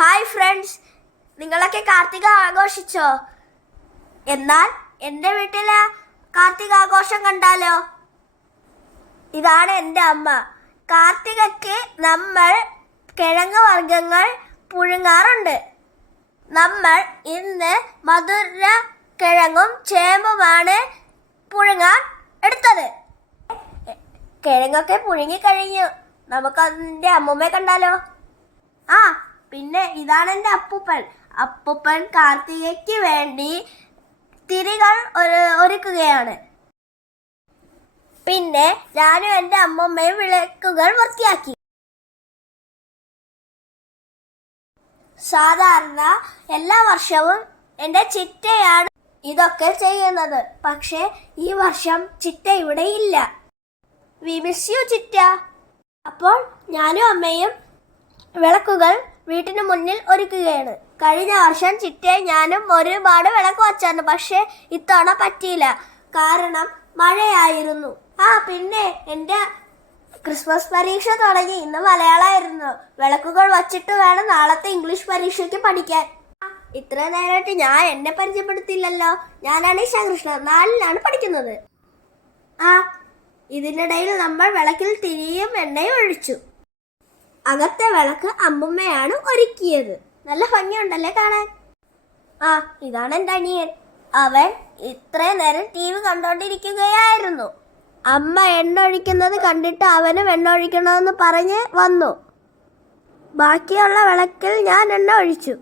Hi friends. നിങ്ങളൊക്കെ കാർത്തിക ആഘോഷിച്ചോ? എന്നാൽ എന്റെ വീട്ടിലെ കാർത്തിക ആഘോഷം കണ്ടാലോ? ഇതാണ് എന്റെ അമ്മ. കാർത്തികയ്ക്ക് നമ്മൾ കിഴങ്ങ് വർഗങ്ങൾ പുഴുങ്ങാറുണ്ട്. നമ്മൾ ഇന്ന് മധുര കിഴങ്ങും ചേമ്പുമാണ് പുഴുങ്ങാൻ എടുത്തത്. കിഴങ്ങൊക്കെ പുഴുങ്ങി കഴിഞ്ഞു. നമുക്ക് അതിന്റെ അമ്മൂമ്മയെ കണ്ടാലോ? ആ പിന്നെ ഇതാണ് എന്റെ അപ്പൂപ്പൻ. അപ്പൂപ്പൻ കാർത്തികയ്ക്ക് വേണ്ടി തിരികൾ ഒരുക്കുകയാണ്. പിന്നെ ഞാനും എന്റെ അമ്മമ്മയും വിളക്കുകൾ വൃത്തിയാക്കി. സാധാരണ എല്ലാ വർഷവും എന്റെ ചിറ്റയാണ് ഇതൊക്കെ ചെയ്യുന്നത്. പക്ഷേ ഈ വർഷം ചിറ്റ ഇവിടെ ഇല്ല. വി മിസ് യു ചിറ്റ. അപ്പോൾ ഞാനും അമ്മയും വിളക്കുകൾ വീട്ടിന് മുന്നിൽ ഒരുക്കുകയാണ്. കഴിഞ്ഞ വർഷം ചിറ്റയെ ഞാനും ഒരുപാട് വിളക്ക് വച്ചായിരുന്നു. പക്ഷേ ഇത്തവണ പറ്റിയില്ല. കാരണം മഴയായിരുന്നു. ആ പിന്നെ എന്റെ ക്രിസ്മസ് പരീക്ഷ തുടങ്ങി. ഇന്ന് മലയാളമായിരുന്നു. വിളക്കുകൾ വച്ചിട്ട് വേണം നാളത്തെ ഇംഗ്ലീഷ് പരീക്ഷയ്ക്ക് പഠിക്കാൻ. ഇത്ര നേരമായിട്ട് ഞാൻ എന്നെ പരിചയപ്പെടുത്തില്ലല്ലോ ഞാനാണ് ഈശാകൃഷ്ണ നാലിലാണ് പഠിക്കുന്നത്. ആ ഇതിനിടയിൽ നമ്മൾ വിളക്കിൽ തിരിയും എണ്ണയും ഒഴിച്ചു. അകത്തെ വിളക്ക് അമ്മുമ്മയാണ് ഒരുക്കിയത്. നല്ല ഭംഗിയുണ്ടല്ലേ കാണാൻ? ആ ഇതാണ് എന്റെ അനിയൻ. അവൻ ഇത്രയും നേരം ടി വി കണ്ടോണ്ടിരിക്കുകയായിരുന്നു. അമ്മ എണ്ണൊഴിക്കുന്നത് കണ്ടിട്ട് അവനും എണ്ണൊഴിക്കണമെന്ന് പറഞ്ഞ് വന്നു. ബാക്കിയുള്ള വിളക്കിൽ ഞാൻ എണ്ണ ഒഴിച്ചു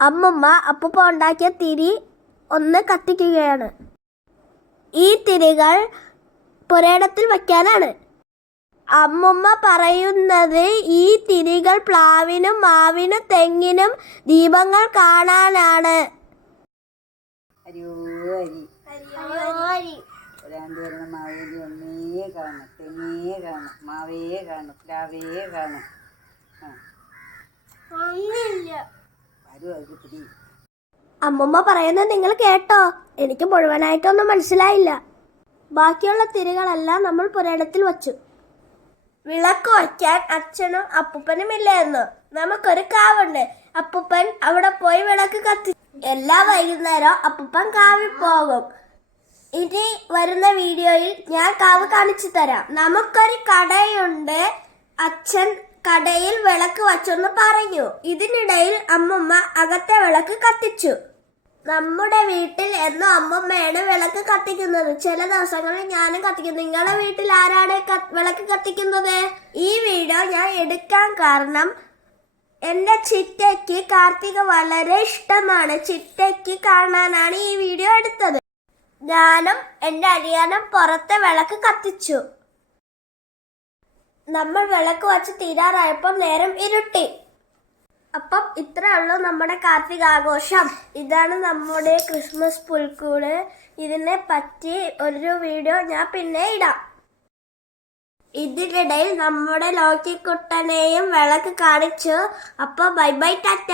അമ്മുമ്മ അപ്പൂപ്പ ഉണ്ടാക്കിയ തിരി ഒന്ന് കത്തിക്കുകയാണ്. ഈ തിരികൾ പുരയിടത്തിൽ വയ്ക്കാനാണ്. അമ്മുമ്മ പറയുന്നത് ഈ തിരികൾ പ്ലാവിനും മാവിനും തെങ്ങിനും ദീപങ്ങൾ കാണാനാണ്. അരിയോ അരി ഒരാണ്ട് വരുന്ന മാവേലി ഒന്നേ കാണും തെങ്ങേ കാണും മാവേ കാണും പ്ലാവേ കാണും അമ്മുമ്മ പറയുന്നത് നിങ്ങൾ കേട്ടോ. എനിക്ക് മുഴുവനായിട്ടൊന്നും മനസ്സിലായില്ല. ബാക്കിയുള്ള തിരികളെല്ലാം നമ്മൾ പുരയിടത്തിൽ വച്ചു. വിളക്ക് വയ്ക്കാൻ അച്ഛനും അപ്പൂപ്പനും ഇല്ലായിരുന്നു. നമുക്കൊരു കാവുണ്ട്. അപ്പൂപ്പൻ അവിടെ പോയി വിളക്ക് കത്തി. എല്ലാ വൈകുന്നേരവും അപ്പൂപ്പൻ കാവിൽ പോകും. ഇനി വരുന്ന വീഡിയോയിൽ ഞാൻ കാവ് കാണിച്ചു തരാം. നമുക്കൊരു കടയുണ്ട്. അച്ഛൻ കടയിൽ വിളക്ക് വച്ചെന്ന് പറഞ്ഞു. ഇതിനിടയിൽ അമ്മമ്മ അകത്തെ വിളക്ക് കത്തിച്ചു. നമ്മുടെ വീട്ടിൽ എന്നും അമ്മമ്മയാണ് വിളക്ക് കത്തിക്കുന്നത്. ചില ദിവസങ്ങളിൽ ഞാനും കത്തിക്കും. നിങ്ങളുടെ വീട്ടിൽ ആരാണ് വിളക്ക് കത്തിക്കുന്നത്? ഈ വീഡിയോ ഞാൻ എടുക്കാൻ കാരണം എന്റെ ചിറ്റയ്ക്ക് കാർത്തിക വളരെ ഇഷ്ടമാണ്. ചിറ്റയ്ക്ക് കാണാനാണ് ഈ വീഡിയോ എടുത്തത്. ഞാനും എന്റെ അനിയനും പുറത്തെ വിളക്ക് കത്തിച്ചു. നമ്മൾ വിളക്ക് വച്ച് തീരാറായപ്പോൾ നേരം ഇരുട്ടി. അപ്പം ഇത്രേ ഉള്ളൂ നമ്മുടെ കാർത്തിക ആഘോഷം. ഇതാണ് നമ്മുടെ ക്രിസ്മസ് പുൽക്കൂട്. ഇതിനെ പറ്റി ഒരു വീഡിയോ ഞാൻ പിന്നെ ഇടാം. ഇതിനിടയിൽ നമ്മുടെ ലോക്കിക്കുട്ടനെയും വിളക്ക് കാണിച്ചു. അപ്പോൾ ബൈ ബൈ ടാറ്റ.